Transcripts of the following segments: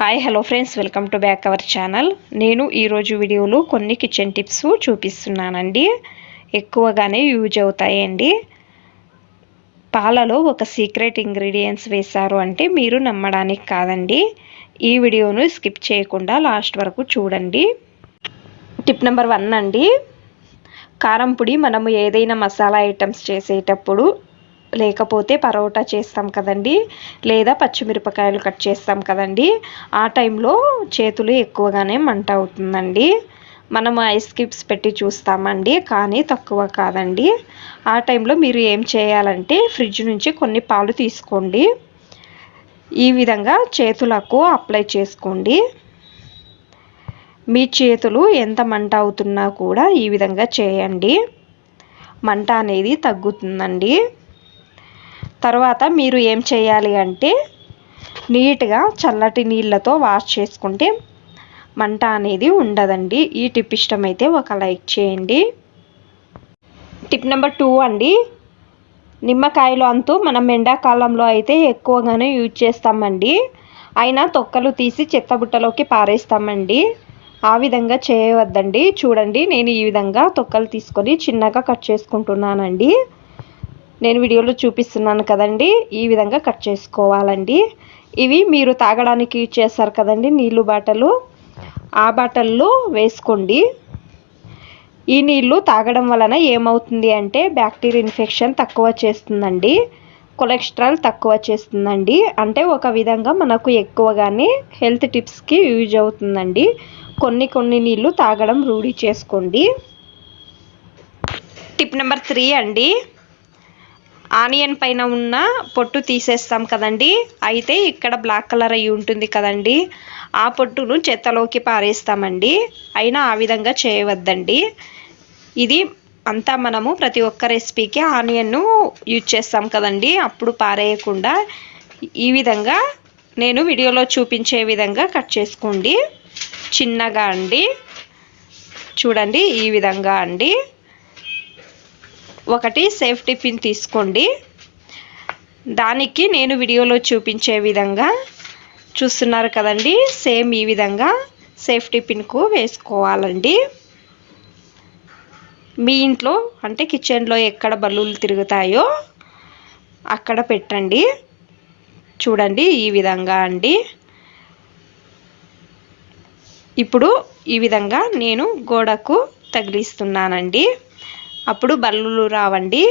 Hi hello friends welcome to back our channel నేను ఈరోజు వీడియోలో కొన్ని కిచెన్ టిప్స్ చూపిస్తున్నానండి. ఎక్కువగానే యూజ్ అవుతాయండి. పాలలో ఒక సీక్రెట్ ఇంగ్రీడియంట్స్ వేశారు అంటే మీరు నమ్మడానికి కాదండి. ఈ వీడియోను స్కిప్ చేయకుండా లాస్ట్ వరకు చూడండి. టిప్ నెంబర్ వన్ అండి. కారం పొడి మనము ఏదైనా మసాలా ఐటమ్స్ చేసేటప్పుడు లేకపోతే పరోటా చేస్తాం కదండి. లేదా పచ్చిమిరపకాయలు కట్ చేస్తాం కదండి. ఆ టైంలో చేతులు ఎక్కువగానే మంట అవుతుందండి. మనం ఐస్ క్యూబ్స్ పెట్టి చూస్తామండి కానీ తక్కువ కాదండి. ఆ టైంలో మీరు ఏం చేయాలంటే ఫ్రిడ్జ్ నుంచి కొన్ని పాలు తీసుకోండి. ఈ విధంగా చేతులకు అప్లై చేసుకోండి. మీ చేతులు ఎంత మంట అవుతున్నా కూడా ఈ విధంగా చేయండి. మంట అనేది తగ్గుతుందండి. తర్వాత మీరు ఏం చేయాలి అంటే నీట్గా చల్లటి నీళ్ళతో వాష్ చేసుకుంటే మంట అనేది ఉండదండి. ఈ టిప్ ఇష్టమైతే ఒక లైక్ చేయండి. టిప్ నెంబర్ టూ అండి. నిమ్మకాయలు అంతూ మనం ఎండాకాలంలో అయితే ఎక్కువగానే యూజ్ చేస్తామండి. అయినా తొక్కలు తీసి చెత్తబుట్టలోకి పారేస్తామండి. ఆ విధంగా చేయవద్దండి. చూడండి నేను ఈ విధంగా తొక్కలు తీసుకొని చిన్నగా కట్ చేసుకుంటున్నానండి. నేను వీడియోలో చూపిస్తున్నాను కదండి. ఈ విధంగా కట్ చేసుకోవాలండి. ఇవి మీరు తాగడానికి యూజ్ చేస్తారు కదండి నీళ్ళు బాటలు. ఆ బాటల్లో వేసుకోండి. ఈ నీళ్ళు తాగడం వలన ఏమవుతుంది అంటే బ్యాక్టీరియా ఇన్ఫెక్షన్ తక్కువ చేస్తుందండి. కొలెస్ట్రాల్ తక్కువ చేస్తుందండి. అంటే ఒక విధంగా మనకు ఎక్కువగానే హెల్త్ టిప్స్కి యూజ్ అవుతుందండి. కొన్ని కొన్ని నీళ్ళు తాగడం రూఢి చేసుకోండి. టిప్ నెంబర్ త్రీ అండి. ఆనియన్ పైన ఉన్న పొట్టు తీసేస్తాం కదండి. అయితే ఇక్కడ బ్లాక్ కలర్ అయి ఉంటుంది కదండి. ఆ పొట్టును చెత్తలోకి పారేస్తామండి. అయినా ఆ విధంగా చేయవద్దండి. ఇది అంతా మనము ప్రతి ఒక్క రెసిపీకి ఆనియన్ను యూజ్ చేస్తాం కదండి. అప్పుడు పారేయకుండా ఈ విధంగా నేను వీడియోలో చూపించే విధంగా కట్ చేసుకోండి. చిన్నగా అండి. చూడండి ఈ విధంగా అండి. ఒకటి సేఫ్ టిఫిన్ తీసుకోండి. దానికి నేను వీడియోలో చూపించే విధంగా చూస్తున్నారు కదండి. సేమ్ ఈ విధంగా సేఫ్ టిఫిన్కు వేసుకోవాలండి. మీ ఇంట్లో అంటే కిచెన్లో ఎక్కడ బల్లులు తిరుగుతాయో అక్కడ పెట్టండి. చూడండి ఈ విధంగా అండి. ఇప్పుడు ఈ విధంగా నేను గోడకు తగిలిస్తున్నానండి. అప్పుడు బల్లులు రావండి.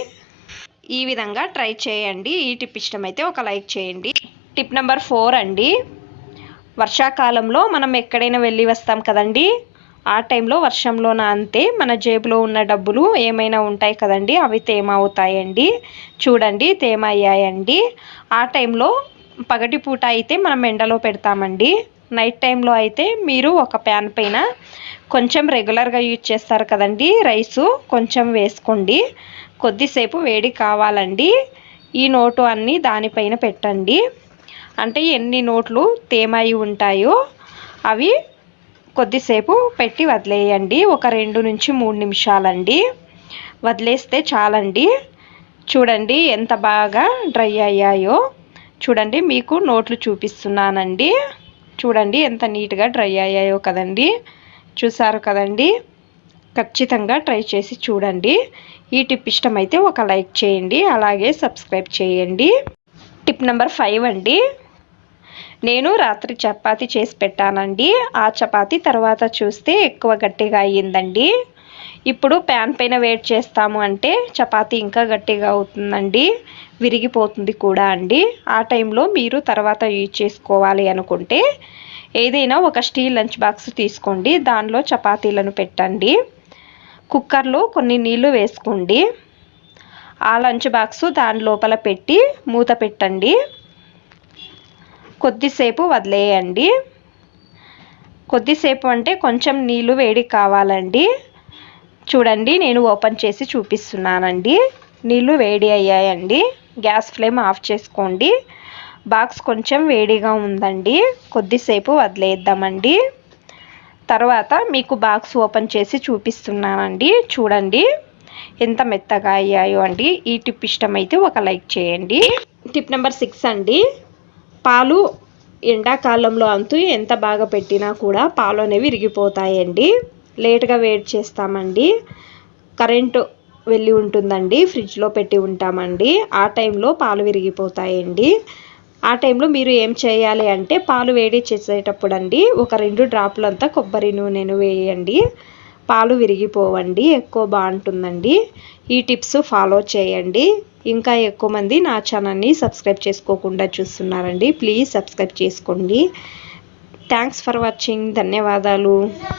ఈ విధంగా ట్రై చేయండి. ఈ టిప్ ఇష్టమైతే ఒక లైక్ చేయండి. టిప్ నెంబర్ ఫోర్ అండి. వర్షాకాలంలో మనం ఎక్కడైనా వెళ్ళి వస్తాం కదండి. ఆ టైంలో వర్షంలోన అంతే మన జేబులో ఉన్న డబ్బులు ఏమైనా ఉంటాయి కదండి అవి తేమ అవుతాయండి. చూడండి తేమ అయ్యాయండి. ఆ టైంలో పగటి పూట అయితే మనం ఎండలో పెడతామండి. నైట్ టైంలో అయితే మీరు ఒక ప్యాన్ పైన కొంచెం రెగ్యులర్గా యూజ్ చేస్తారు కదండి రైసు కొంచెం వేసుకోండి. కొద్దిసేపు వేడి కావాలండి. ఈ నోటు అన్నీ దానిపైన పెట్టండి. అంటే ఎన్ని నోట్లు తేమయి ఉంటాయో అవి కొద్దిసేపు పెట్టి వదిలేయండి. ఒక రెండు నుంచి మూడు నిమిషాలండి. వదిలేస్తే చాలండి. చూడండి ఎంత బాగా డ్రై అయ్యాయో. చూడండి మీకు నోట్లు చూపిస్తున్నానండి. చూడండి ఎంత నీట్గా డ్రై అయ్యాయో కదండి. చూసారు కదండి. ఖచ్చితంగా ట్రై చేసి చూడండి. ఈ టిప్ ఇష్టమైతే ఒక లైక్ చేయండి అలాగే సబ్స్క్రైబ్ చేయండి. టిప్ నెంబర్ ఫైవ్ అండి. నేను రాత్రి చపాతి చేసి పెట్టానండి. ఆ చపాతి తర్వాత చూస్తే ఎక్కువ గట్టిగా అయ్యిందండి. ఇప్పుడు ప్యాన్ పైన వేట్ చేస్తాము అంటే చపాతి ఇంకా గట్టిగా అవుతుందండి విరిగిపోతుంది కూడా అండి. ఆ టైంలో మీరు తర్వాత యూజ్ చేసుకోవాలి అనుకుంటే ఏదైనా ఒక స్టీల్ లంచ్ బాక్స్ తీసుకోండి దానిలో చపాతీలను పెట్టండి. కుక్కర్లో కొన్ని నీళ్ళు వేసుకోండి. ఆ లంచ్ బాక్స్ దాని లోపల పెట్టి మూత పెట్టండి. కొద్దిసేపు వదిలేయండి. కొద్దిసేపు అంటే కొంచెం నీళ్ళు వేడి కావాలండి. చూడండి నేను ఓపెన్ చేసి చూపిస్తున్నానండి. నీళ్ళు వేడి అయ్యాయండి. గ్యాస్ ఫ్లేమ్ ఆఫ్ చేసుకోండి. బాక్స్ కొంచెం వేడిగా ఉందండి. కొద్దిసేపు వదిలేద్దామండి. తర్వాత మీకు బాక్స్ ఓపెన్ చేసి చూపిస్తున్నానండి. చూడండి ఎంత మెత్తగా అయ్యాయో అండి. ఈ టిప్ ఇష్టమైతే ఒక లైక్ చేయండి. టిప్ నెంబర్ సిక్స్ అండి. పాలు ఎండాకాలంలో అంతు ఎంత బాగా పెట్టినా కూడా పాలు అనేవి విరిగిపోతాయండి. లేట్గా వేడి చేస్తామండి. కరెంటు వెళ్ళి ఉంటుందండి. ఫ్రిడ్జ్లో పెట్టి ఉంటామండి. ఆ టైంలో పాలు విరిగిపోతాయండి. ఆ టైంలో మీరు ఏం చేయాలి అంటే పాలు వేడి చేసేటప్పుడు అండి ఒక రెండు డ్రాపులంతా కొబ్బరి నూనెను వేయండి. పాలు విరిగిపోవండి. ఎక్కువ బాగుంటుందండి. ఈ టిప్స్ ఫాలో చేయండి. ఇంకా ఎక్కువ మంది నా ఛానల్ని సబ్స్క్రైబ్ చేసుకోకుండా చూస్తున్నారండి. ప్లీజ్ సబ్స్క్రైబ్ చేసుకోండి. Thanks for watching. ధన్యవాదాలు.